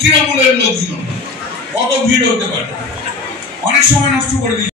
তৃণমূলের লোকজন কত ভিড় হতে পারে, অনেক সময় নষ্ট করে দিচ্ছে।